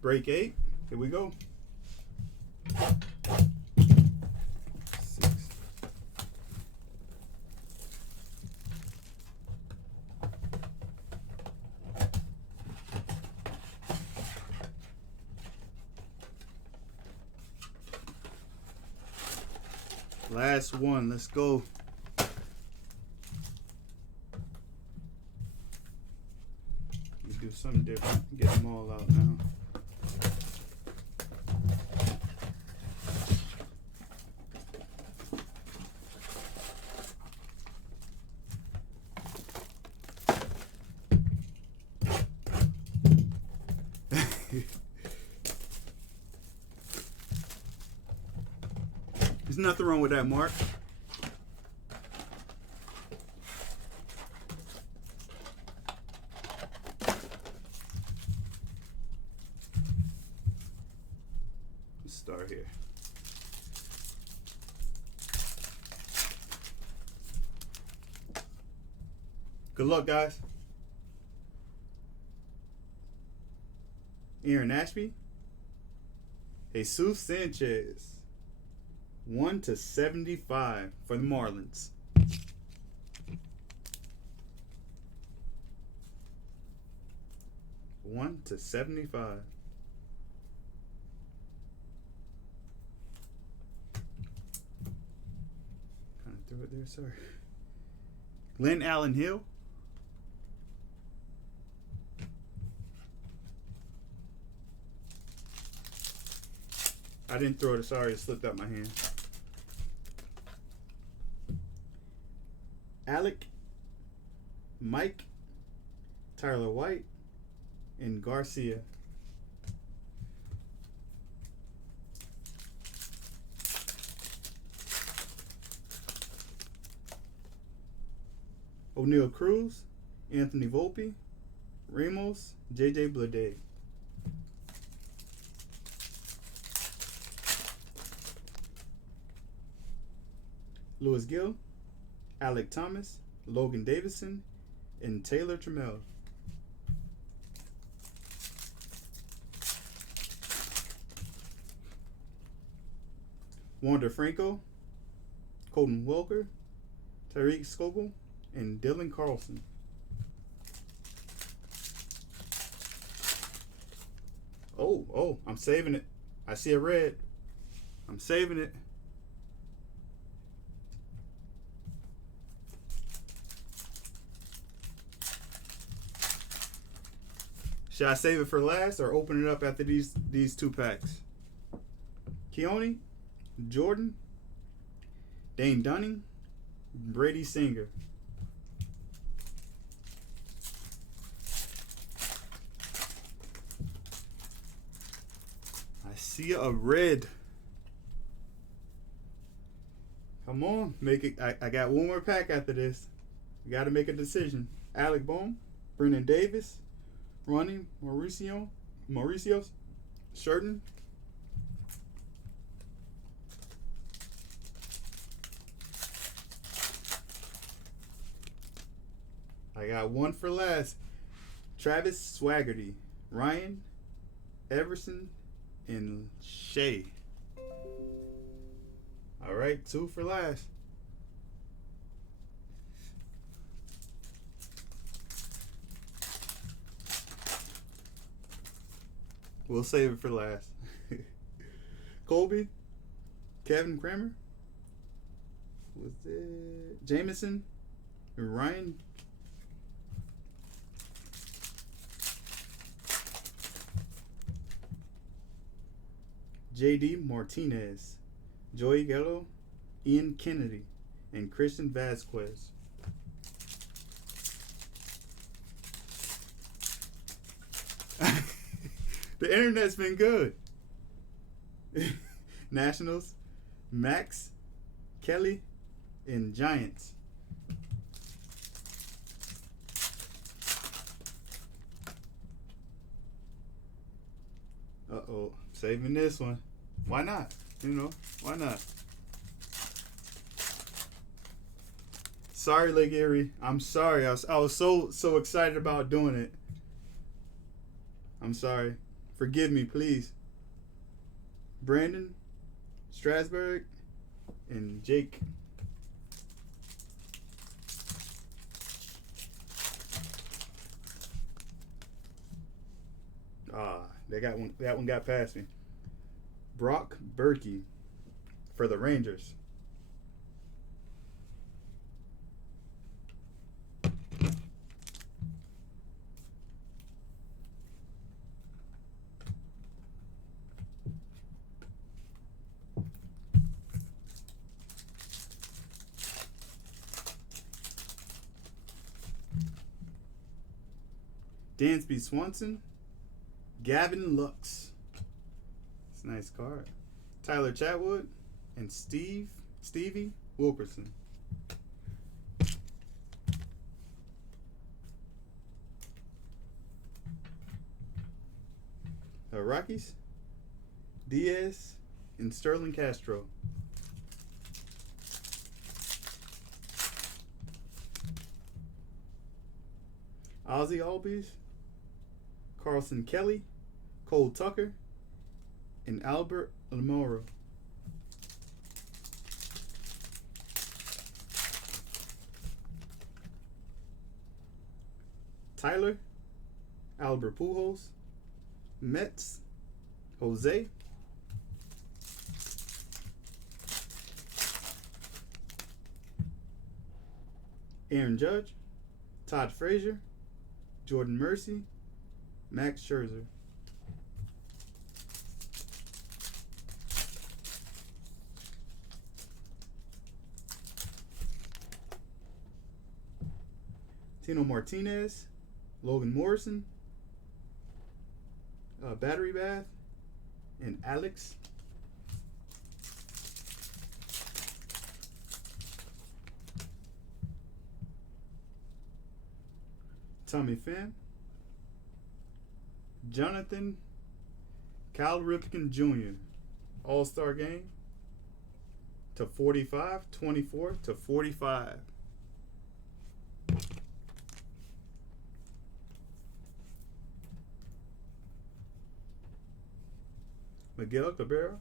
Break 8. Here we go. 6. Last one. Let's go. Do something different. Get them all out now. There's nothing wrong with that, Mark. Start here. Good luck, guys. Aaron Ashby. Jesus Sanchez. 1/75 for the Marlins. $1/75. Throw it there, sorry. Glenn Allen Hill. I didn't throw it, sorry, it slipped out my hand. Alec, Mike, Tyler White, and Garcia. O'Neal Cruz, Anthony Volpe, Ramos, JJ Bleday. Louis Gill, Alec Thomas, Logan Davison, and Taylor Trammell. Wander Franco, Colton Welker, Tariq Skogel, and Dylan Carlson. Oh, I'm saving it. I see a red. I'm saving it. Should I save it for last or open it up after these two packs? Keone, Jordan, Dane Dunning, Brady Singer. I see a red. Come on, make it. I got one more pack after this. You got to make a decision. Alec Bohm, Brennan Davis, Ronnie Mauricio, Shurton. I got one for last. Travis Swaggerty, Ryan Everson, and Shea. All right, two for last. We'll save it for last. Colby, Kevin Kramer, was it Jameson, and Ryan. JD Martinez, Joey Gallo, Ian Kennedy, and Christian Vasquez. The internet's been good. Nationals, Max, Kelly, and Giants. Uh-oh, saving this one. Why not? Why not? Sorry, Lake Erie. I'm sorry. I was so excited about doing it. I'm sorry. Forgive me, please. Brandon, Strasburg, and Jake. They got one. That one got past me. Brock Berkey for the Rangers. Dansby Swanson, Gavin Lux. It's a nice card. Tyler Chatwood and Stevie Wilkerson. Rockies, Diaz and Sterling Castro. Ozzy Albies, Carlson Kelly, Cole Tucker, and Albert Almora. Tyler, Albert Pujols, Mets, Jose, Aaron Judge, Todd Frazier, Jordan Mercy, Max Scherzer. Tino Martinez, Logan Morrison, Battery Bath, and Alex. Tommy Pham, Jonathan Cal Ripken Jr. All-Star Game to 45, 24 to 45. Miguel Cabrera,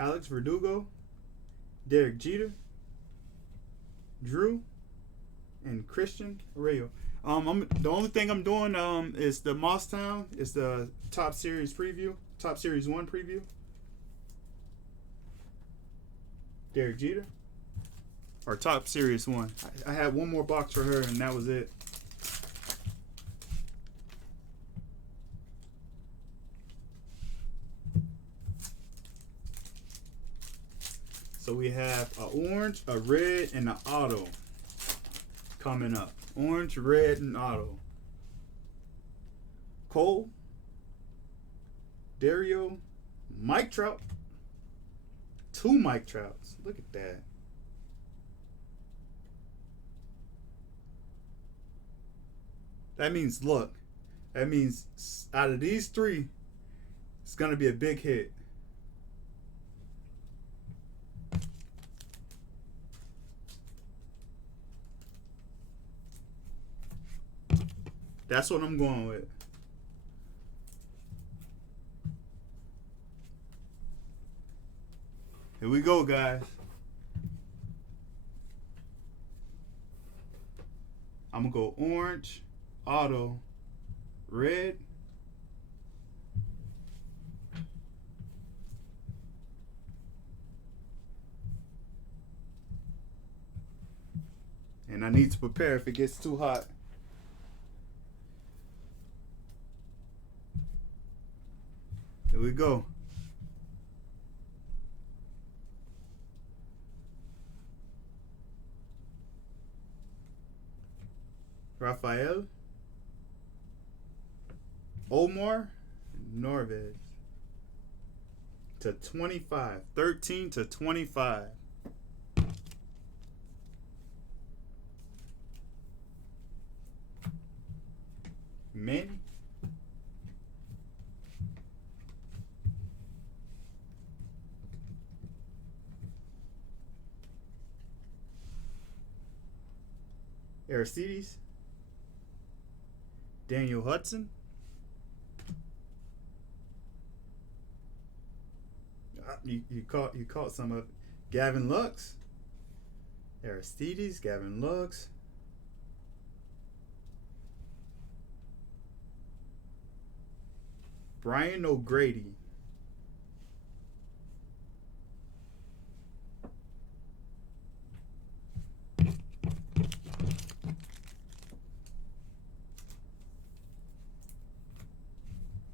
Alex Verdugo, Derek Jeter, Drew, and Christian Arroyo. The only thing I'm doing is the Tosstown. It's the Top Series preview, Top Series 1 preview. Derek Jeter. Or Top Series 1. I had one more box for her, and that was it. So we have an orange, a red, and an auto coming up. Orange, red, and auto. Cole, Dario, Mike Trout. 2 Mike Trouts. Look at that. That means, look, that means out of these 3, it's going to be a big hit. That's what I'm going with. Here we go, guys. I'm going to go orange, auto, red, and I need to prepare if it gets too hot. Here we go. Rafael, Omar Narvaez to 25, 13 to 25. Manny, Aristides, Daniel Hudson, you caught some of it. Gavin Lux, Aristides, Gavin Lux, Brian O'Grady,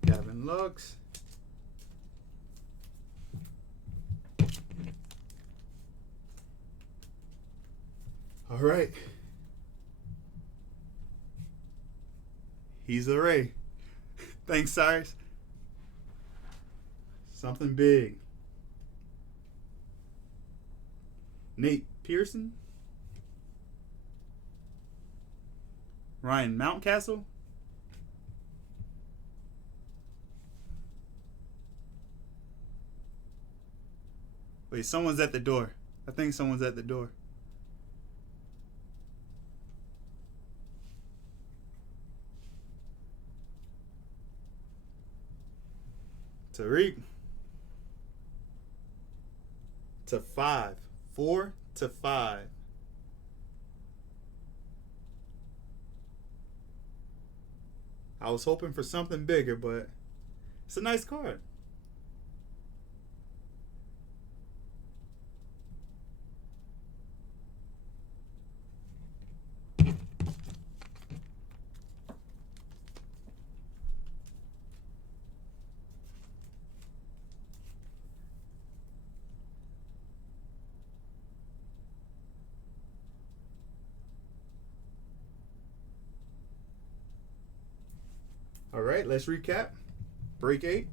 Gavin Lux, all right, he's a Ray. Thanks, Cyrus. Something big. Nate Pearson, Ryan Mountcastle, wait, someone's at the door. I think someone's at the door. Tariq. To 5. 4 to 5. I was hoping for something bigger, but it's a nice card. All right, let's recap. Break 8.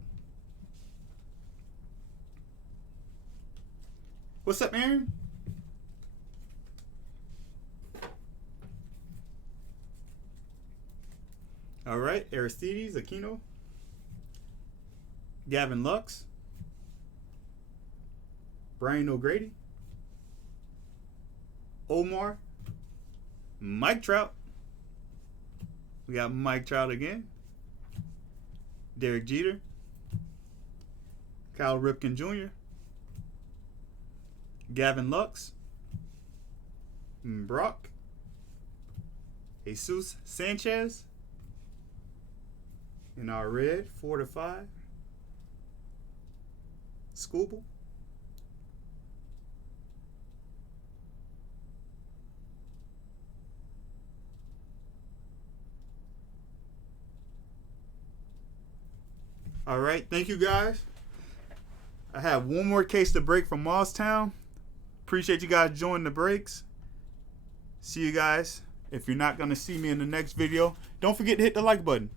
What's up, Aaron? All right, Aristides, Aquino, Gavin Lux, Brian O'Grady, Omar, Mike Trout. We got Mike Trout again. Derek Jeter, Kyle Ripken Jr., Gavin Lux, Brock, Jesus Sanchez, in our red 4 to 5, Scooble, all right, thank you guys. I have one more case to break from Mossstown. Appreciate you guys joining the breaks. See you guys. If you're not going to see me in the next video, don't forget to hit the like button.